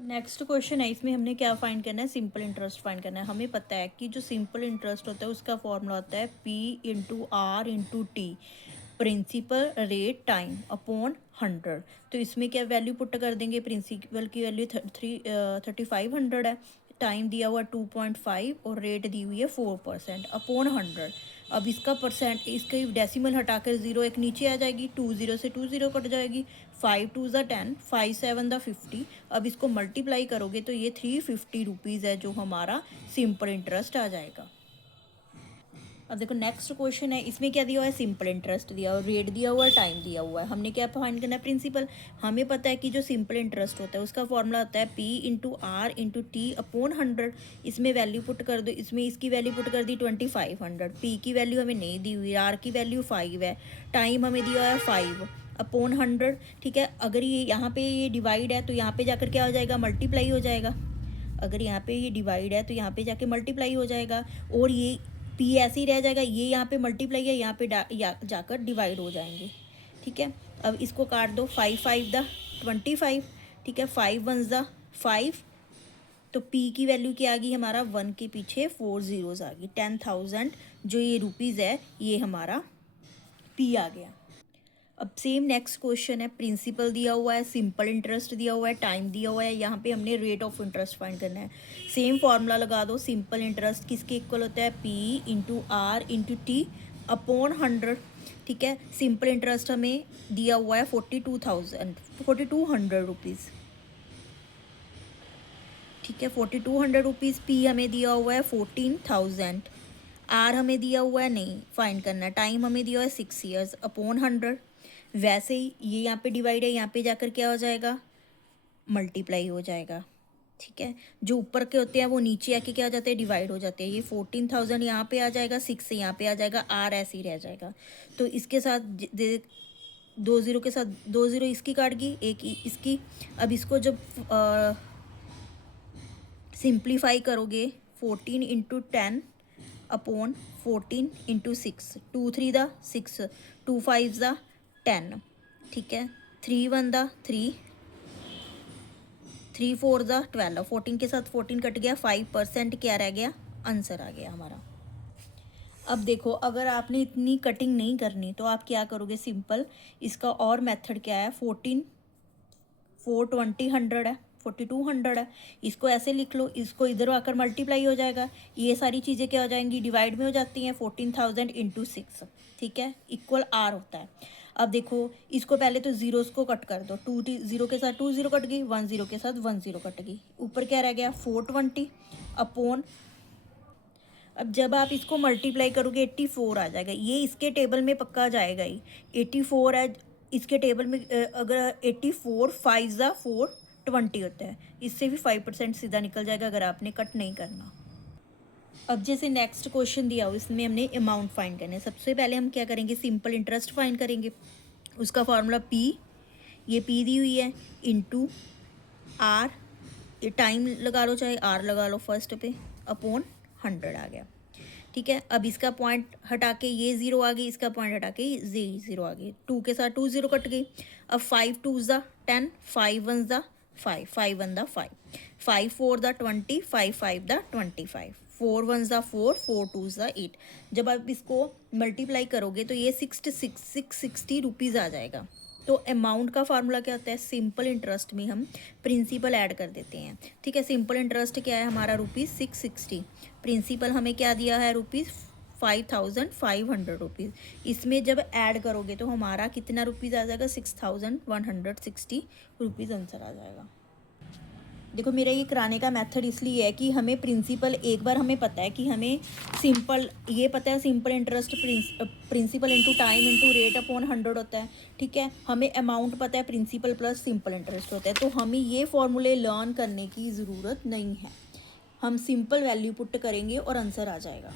Next question है, इसमें हमने क्या फाइंड करना है, सिंपल इंटरेस्ट फाइंड करना है। हमें पता है कि जो सिंपल इंटरेस्ट होता है उसका फॉर्मूला होता है P into R into T, principal rate time upon 100। तो इसमें क्या वैल्यू पुट कर देंगे, प्रिंसिपल की वैल्यू 3500 है, टाइम दिया हुआ 2.5 और रेट दी हुई है 4% अपॉन 100। अब इसका परसेंट, इसके डेसिमल हटाकर जीरो एक नीचे आ जाएगी, 20 से 20 कट जाएगी, 5 2 ज़ा 10, 5 7 दा 50। अब इसको मल्टीप्लाई करोगे तो ये 350 रुपीज़ है जो हमारा सिंपल इंटरेस्ट आ जाएगा। अब देखो नेक्स्ट क्वेश्चन है, इसमें क्या दिया हुआ है, सिंपल इंटरेस्ट दिया हुआ है, रेट दिया हुआ है, टाइम दिया हुआ है। हमने क्या फाइंड करना है, प्रिंसिपल। हमें पता है कि जो सिंपल इंटरेस्ट होता है उसका फॉर्मूला होता है P into R into T upon 100। इसमें वैल्यू पुट कर दो, इसमें इसकी वैल्यू पुट कर दी 2500, P की वैल्यू हमें नहीं दी हुई, आर की वैल्यू 5 है, टाइम हमें दिया है 5 अपॉन 100। ठीक है, अगर ये यहाँ पे ये डिवाइड है तो यहाँ पे जाकर क्या हो जाएगा, मल्टीप्लाई हो जाएगा। अगर यहाँ पे ये डिवाइड है तो यहाँ पे जाके मल्टीप्लाई हो जाएगा, और ये P ऐसे ही रह जाएगा, ये यहाँ पे मल्टीप्लाई है, यहाँ पे जाकर डिवाइड हो जाएंगे। ठीक है, अब इसको काट दो, 5 5 दा 25। ठीक है, 5 1 ज़ा 5। तो P की वैल्यू क्या आ गई हमारा, 1 के पीछे 4 ज़ीरोज़ आ गई, 10,000 जो ये रुपीज़ है ये हमारा P आ गया। अब सेम नेक्स्ट क्वेश्चन है, प्रिंसिपल दिया हुआ है, सिंपल इंटरेस्ट दिया हुआ है, टाइम दिया हुआ है, यहाँ पे हमने रेट ऑफ इंटरेस्ट फाइंड करना है। सेम फार्मूला लगा दो, सिंपल इंटरेस्ट किसके इक्वल होता है, P into R into T upon 100। ठीक है, सिंपल इंटरेस्ट हमें दिया हुआ है 4200 रुपीज़। ठीक है, 4200 रुपीज़। P हमें दिया हुआ है 14,000। आर हमें दिया हुआ है नहीं, फाइंड करना है। टाइम हमें दिया हुआ है 6 ईयर्स अपॉन 100। वैसे ही ये यहाँ पे डिवाइड है, यहाँ पे जाकर क्या हो जाएगा, मल्टीप्लाई हो जाएगा। ठीक है, जो ऊपर के होते हैं वो नीचे आके क्या हो जाते हैं, डिवाइड हो जाते हैं। ये 14,000 यहाँ पे आ जाएगा, 6 यहाँ पे आ जाएगा, आर ऐसे ही रह जाएगा। तो इसके साथ 2 ज़ीरो के साथ 2 ज़ीरो इसकी काट गई, एक इसकी। अब इसको जब सिंप्लीफाई करोगे, 14 इंटू 10 अपॉन 14 इंटू 6, 2 3 दा 6, 2 5 दा 10। ठीक है, 3 1 दा 3, 3 4 दा 12, 14 के साथ 14 कट गया, 5% क्या रह गया, आंसर आ गया हमारा। अब देखो, अगर आपने इतनी कटिंग नहीं करनी तो आप क्या करोगे, सिंपल इसका और मेथड क्या है, 14 4 20 100 है, 4200 है। इसको ऐसे लिख लो, इसको इधर आकर मल्टीप्लाई हो जाएगा, ये सारी चीज़ें क्या हो जाएंगी, डिवाइड में हो जाती हैं, 14,000 इंटू 6। ठीक है, इक्वल आर होता है। अब देखो, इसको पहले तो ज़ीरोज़ को कट कर दो, 2 ज़ीरो के साथ 2 ज़ीरो कट गई, 1 ज़ीरो के साथ 1 ज़ीरो कट गई, ऊपर क्या रह गया, 420 अपॉन। अब जब आप इसको मल्टीप्लाई करोगे 84 आ जाएगा, ये इसके टेबल में पक्का जाएगा ही, 84 है इसके टेबल में। अगर 84 5 ज़ा 4 20 होता है, इससे भी 5% सीधा निकल जाएगा अगर आपने कट नहीं करना। अब जैसे नेक्स्ट क्वेश्चन दिया हो, इसमें हमने अमाउंट फाइंड करना है। सबसे पहले हम क्या करेंगे, सिंपल इंटरेस्ट फाइंड करेंगे। उसका फार्मूला P, ये P दी हुई है, इंटू आर, ये टाइम लगा लो चाहे आर लगा लो फर्स्ट पे, अपॉन 100 आ गया। ठीक है, अब इसका पॉइंट हटा के ये ज़ीरो आ गई, इसका पॉइंट हटा के ये ज़ीरो आ गई, 2 के साथ 2 ज़ीरो कट गई। अब 5 2 ज़ा 10, 5 1 ज़ा 5, 5 1 दा 5, 5 4 दा 20, 5 5 दा 25, 4 1 ज़ा 4, 4 2 ज़ा 8। जब आप इसको मल्टीप्लाई करोगे तो ये 660 रुपीज़ आ जाएगा। तो अमाउंट का फार्मूला क्या होता है, सिंपल इंटरेस्ट में हम प्रिंसिपल ऐड कर देते हैं। ठीक है, सिंपल इंटरेस्ट क्या है हमारा, ₹660। प्रिंसिपल हमें क्या दिया है, ₹5500 रुपीज़। इसमें जब ऐड करोगे तो हमारा कितना रुपीज़ आ जाएगा, 6160 रुपीज़ आंसर आ जाएगा। देखो, मेरा ये कराने का मेथड इसलिए है कि हमें प्रिंसिपल, एक बार हमें पता है कि हमें सिंपल, ये पता है simple interest principal into time into rate upon 100 होता है। ठीक है, हमें अमाउंट पता है, प्रिंसिपल प्लस सिंपल इंटरेस्ट होता है, तो हमें ये फॉर्मूले लर्न करने की ज़रूरत नहीं है। हम सिंपल वैल्यू पुट करेंगे और आंसर आ जाएगा।